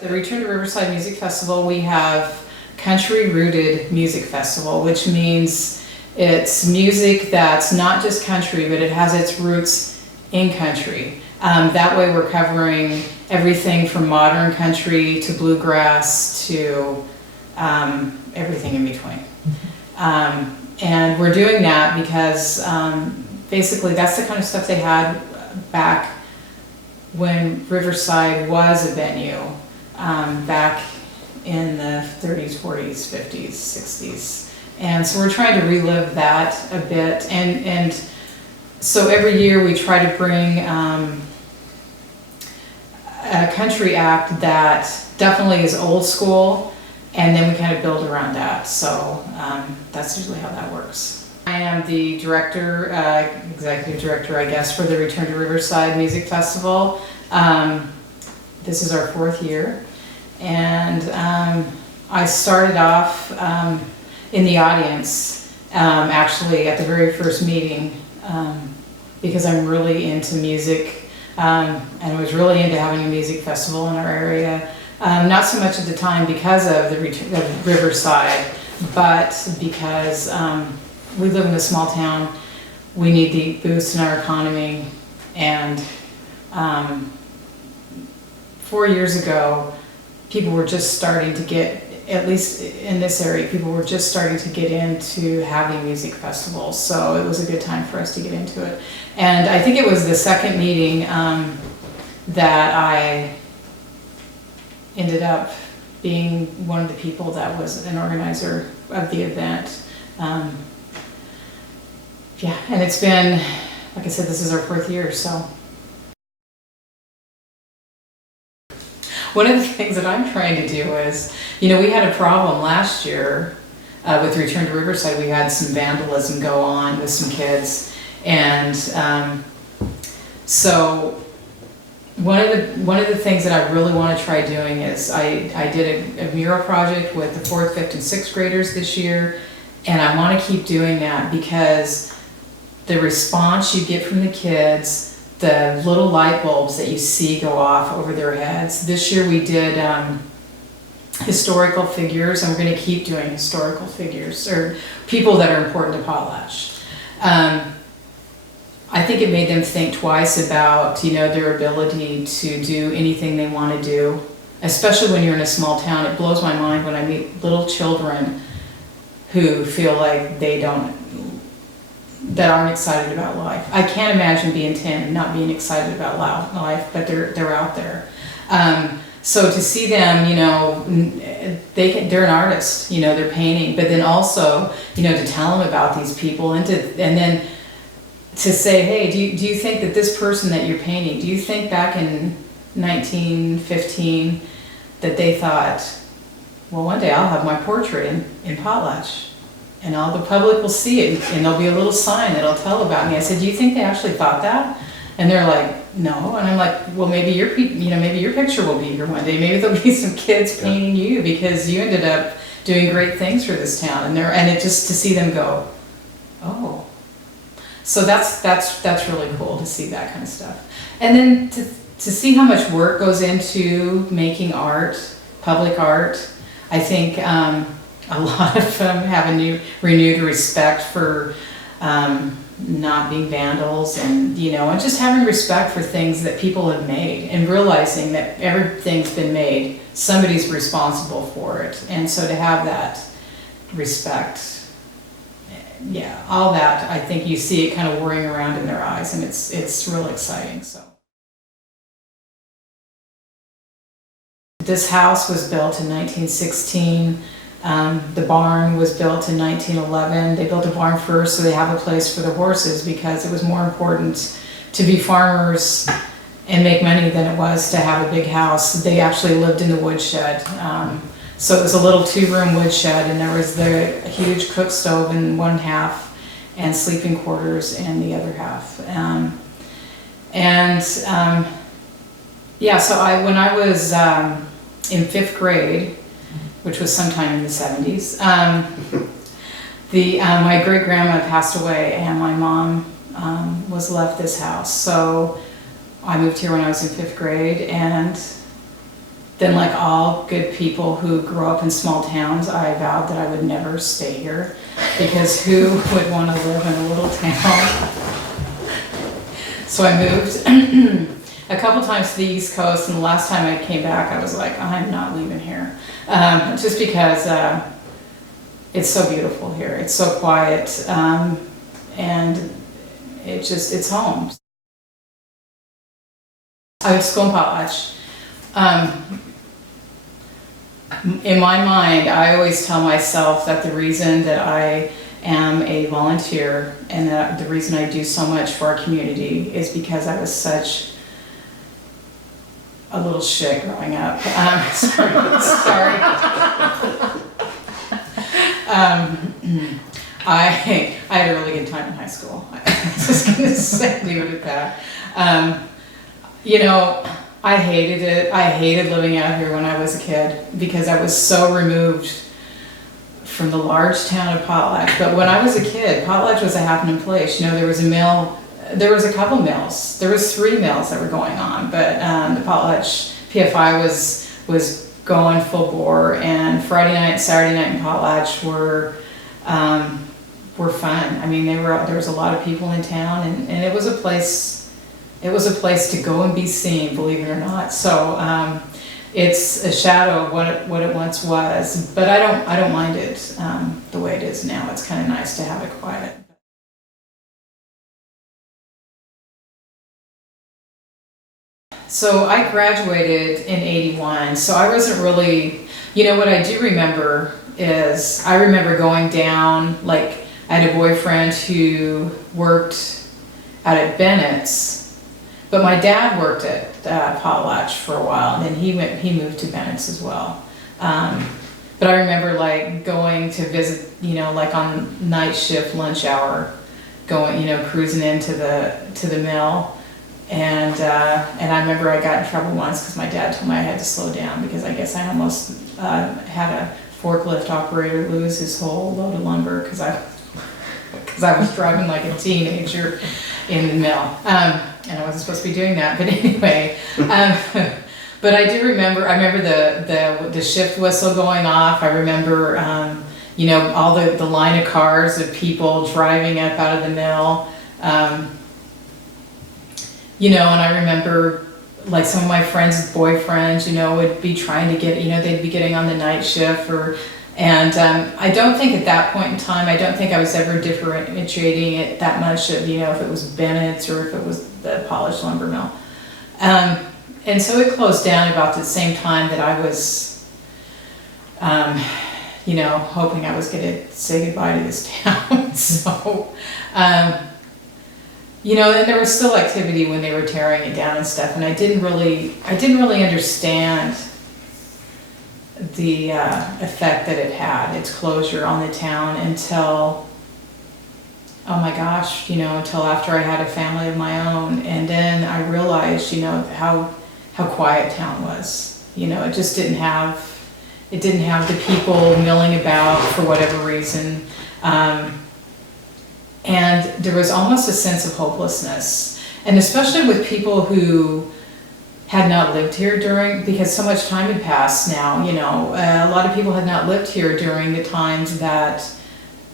The Return to Riverside Music Festival, we have country-rooted music festival, which means it's music that's not just country, but it has its roots in country. That way we're covering everything from modern country to bluegrass to everything in between. And we're doing that because basically that's the kind of stuff they had back when Riverside was a venue, back in the 30s, 40s, 50s, 60s. And so we're trying to relive that a bit. And so every year we try to bring a country act that definitely is old school, and then we kind of build around that. So that's usually how that works. I am the director, executive director, I guess, for the Return to Riverside Music Festival. This is our 4th year. And I started off in the audience, actually at the very first meeting, because I'm really into music, and was really into having a music festival in our area. Not so much at the time because of the Riverside, but because we live in a small town. We need the boost in our economy, and 4 years ago, people were just starting to get, at least in this area, people were just starting to get into having music festivals. So it was a good time for us to get into it. And I think it was the second meeting that I ended up being one of the people that was an organizer of the event. Yeah, and it's been, like I said, this is our 4th year, so. One of the things that I'm trying to do is, we had a problem last year with Return to Riverside. We had some vandalism go on with some kids, and so one of the things that I really want to try doing is I did a mural project with the 4th, 5th, and 6th graders this year, and I want to keep doing that because the response you get from the kids, the little light bulbs that you see go off over their heads. This year we did historical figures, and we're going to keep doing historical figures, or people that are important to Potlatch. I think it made them think twice about, their ability to do anything they want to do, especially when you're in a small town. It blows my mind when I meet little children who feel like that aren't excited about life. I can't imagine being 10 and not being excited about life, but they're out there. So to see them, they're an artist, they're painting, but then also, to tell them about these people and then to say, hey, do you think that this person that you're painting, do you think back in 1915 that they thought, well, one day I'll have my portrait in Potlatch, and all the public will see it, and there'll be a little sign that'll tell about me. I said, do you think they actually thought that? And they're like, no. And I'm like, well, maybe your picture will be here one day. Maybe there'll be some kids painting you because you ended up doing great things for this town. And it just to see them go, oh. So that's really cool to see that kind of stuff. And then to see how much work goes into making art, public art. I think a lot of them have a renewed respect for not being vandals, and and just having respect for things that people have made, and realizing that everything's been made, somebody's responsible for it, and so to have that respect, all that, I think you see it kind of whirring around in their eyes, and it's real exciting. So this house was built in 1916. The barn was built in 1911. They built a barn first so they have a place for the horses, because it was more important to be farmers and make money than it was to have a big house. They actually lived in the woodshed. So it was a little 2-room woodshed, and there was the huge cook stove in one half and sleeping quarters in the other half. So when I was in 5th grade, which was sometime in the 70s. My great-grandma passed away, and my mom was left this house. So I moved here when I was in 5th grade, and then like all good people who grew up in small towns, I vowed that I would never stay here, because who would want to live in a little town? So I moved a couple times to the East Coast, and the last time I came back, I was like, I'm not leaving here. Just because it's so beautiful here. It's so quiet, and it's home. I went to school in Potlatch. In my mind, I always tell myself that the reason that I am a volunteer and that the reason I do so much for our community is because I was such a little shit growing up. Sorry. I had a really good time in high school. I was just gonna say, leave it at that. You know, I hated it. I hated living out here when I was a kid because I was so removed from the large town of Potlatch. But when I was a kid, Potlatch was a happening place. You know, there was a mill, there was a couple mills. There was 3 mills that were going on, but the Potlatch PFI was going full bore, and Friday night and Saturday night in Potlatch were fun. I mean, there was a lot of people in town, and it was a place. It was a place to go and be seen, believe it or not. So it's a shadow of what it once was, but I don't mind it the way it is now. It's kind of nice to have it quiet. So I graduated in '81, so I wasn't really, you know, what I do remember is I remember going down, like I had a boyfriend who worked out at Bennett's. But my dad worked at Potlatch for a while, and then he moved to Bennett's as well. But I remember like going to visit, you know, like on night shift, lunch hour, going, you know, cruising into the mill, and I remember I got in trouble once because my dad told me I had to slow down because I guess I almost had a forklift operator lose his whole load of lumber because I was driving like a teenager in the mill. And I wasn't supposed to be doing that, but anyway. But I remember the shift whistle going off. I remember, you know, all the line of cars of people driving up out of the mill. You know, and I remember like some of my friends' boyfriends, you know, would be trying to get, you know, they'd be getting on the night shift and I don't think at that point in time, I don't think I was ever differentiating it that much of, you know, if it was Bennett's or if it was the polished lumber mill. And so it closed down about the same time that I was, you know, hoping I was going to say goodbye to this town. So, you know, and there was still activity when they were tearing it down and stuff, and I didn't really understand the effect that it had, its closure on the town until, oh my gosh, you know, until after I had a family of my own. And then I realized, you know, how quiet town was. You know, it just didn't have the people milling about for whatever reason. And there was almost a sense of hopelessness. And especially with people who had not lived here because so much time had passed now, you know, a lot of people had not lived here during the times that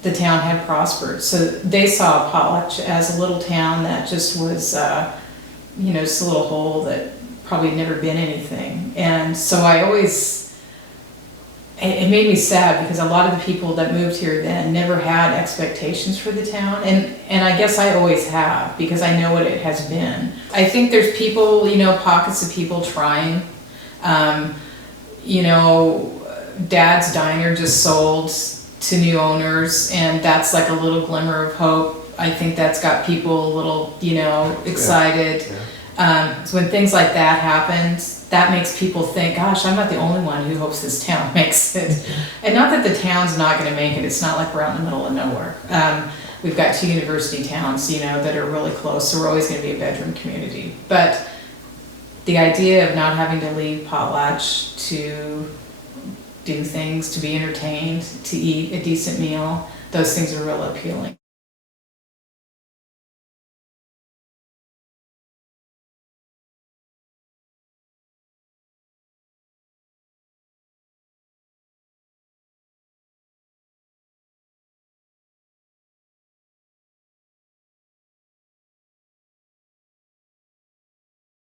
the town had prospered. So they saw Potlatch as a little town that just was, you know, just a little hole that probably had never been anything. And so it made me sad because a lot of the people that moved here then never had expectations for the town, and I guess I always have because I know what it has been. I think there's people, you know, pockets of people trying. You know, Dad's Diner just sold to new owners, and that's like a little glimmer of hope. I think that's got people a little, you know, excited. Yeah. So when things like that happen, that makes people think, gosh, I'm not the only one who hopes this town makes it. And not that the town's not going to make it. It's not like we're out in the middle of nowhere. We've got 2 university towns, you know, that are really close, so we're always going to be a bedroom community. But the idea of not having to leave Potlatch to do things, to be entertained, to eat a decent meal, those things are real appealing.